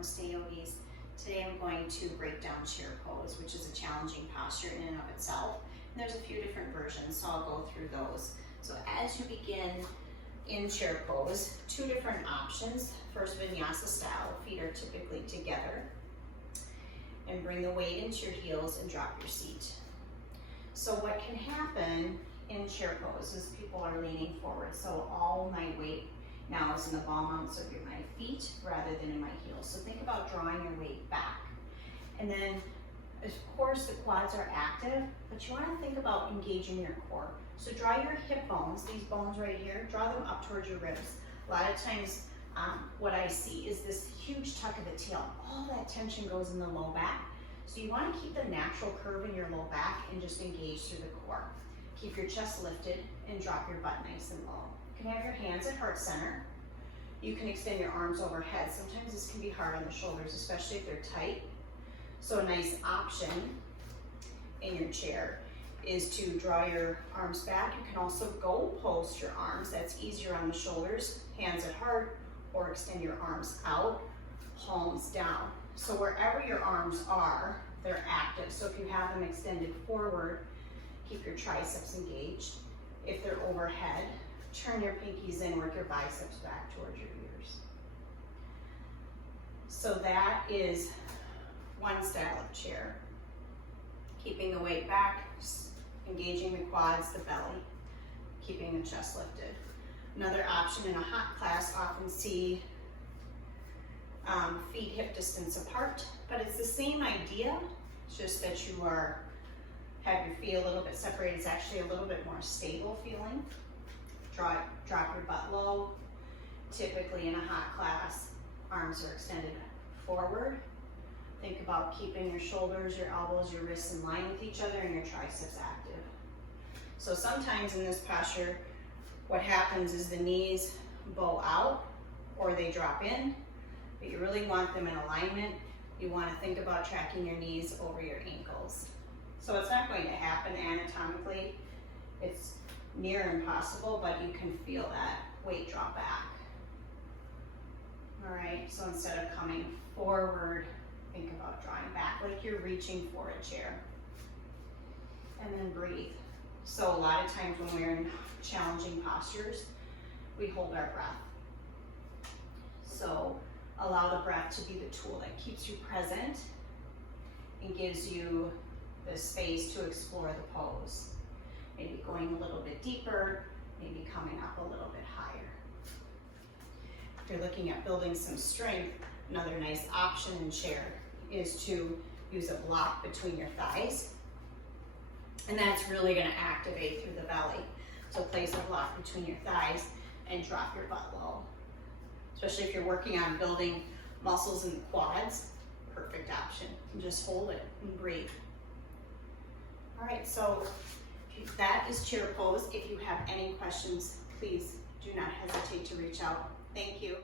want to stay obese. Today I'm going to break down chair pose, which is a challenging posture in and of itself. And there's a few different versions, so I'll go through those. So as you begin in chair pose, two different options. First, vinyasa style, feet are typically together. And bring the weight into your heels and drop your seat. So what can happen in chair pose is people are leaning forward. So all my weight now is in the ball mounts of my feet rather than in my heels. So think about drawing your weight back. And then, of course, the quads are active, but you want to think about engaging your core. So draw your hip bones, these bones right here, draw them up towards your ribs. A lot of times, what I see is this huge tuck of the tail. All that tension goes in the low back. So you want to keep the natural curve in your low back and just engage through the core. Keep your chest lifted and drop your butt nice and low. You can have your hands at heart center. You can extend your arms overhead. Sometimes this can be hard on the shoulders, especially if they're tight. So a nice option in your chair is to draw your arms back. You can also goal post your arms. That's easier on the shoulders, hands at heart, or extend your arms out, palms down. So wherever your arms are, they're active. So if you have them extended forward, keep your triceps engaged. If they're overhead, turn your pinkies in, work your biceps back towards your ears. So that is one style of chair. Keeping the weight back, engaging the quads, the belly, keeping the chest lifted. Another option in a hot class, often see feet hip distance apart, but it's the same idea. It's just that you have your feet a little bit separated. It's actually a little bit more stable feeling. Drop your butt low. Typically in a hot class, arms are extended forward. Think about keeping your shoulders, your elbows, your wrists in line with each other and your triceps active. So sometimes in this posture, what happens is the knees bow out or they drop in, but you really want them in alignment. You want to think about tracking your knees over your ankles. So it's not going to happen anatomically. It's near impossible, but you can feel that weight drop back. All right, so instead of coming forward, think about drawing back like you're reaching for a chair. And then breathe. So a lot of times when we're in challenging postures, we hold our breath. So allow the breath to be the tool that keeps you present and gives you the space to explore the pose. Maybe going a little bit deeper, maybe coming up a little bit higher. If you're looking at building some strength, another nice option in chair is to use a block between your thighs. And that's really going to activate through the belly. So place a block between your thighs and drop your butt low. Especially if you're working on building muscles in the quads, perfect option. And just hold it and breathe. All right, so that is chair pose. If you have any questions, please do not hesitate to reach out. Thank you.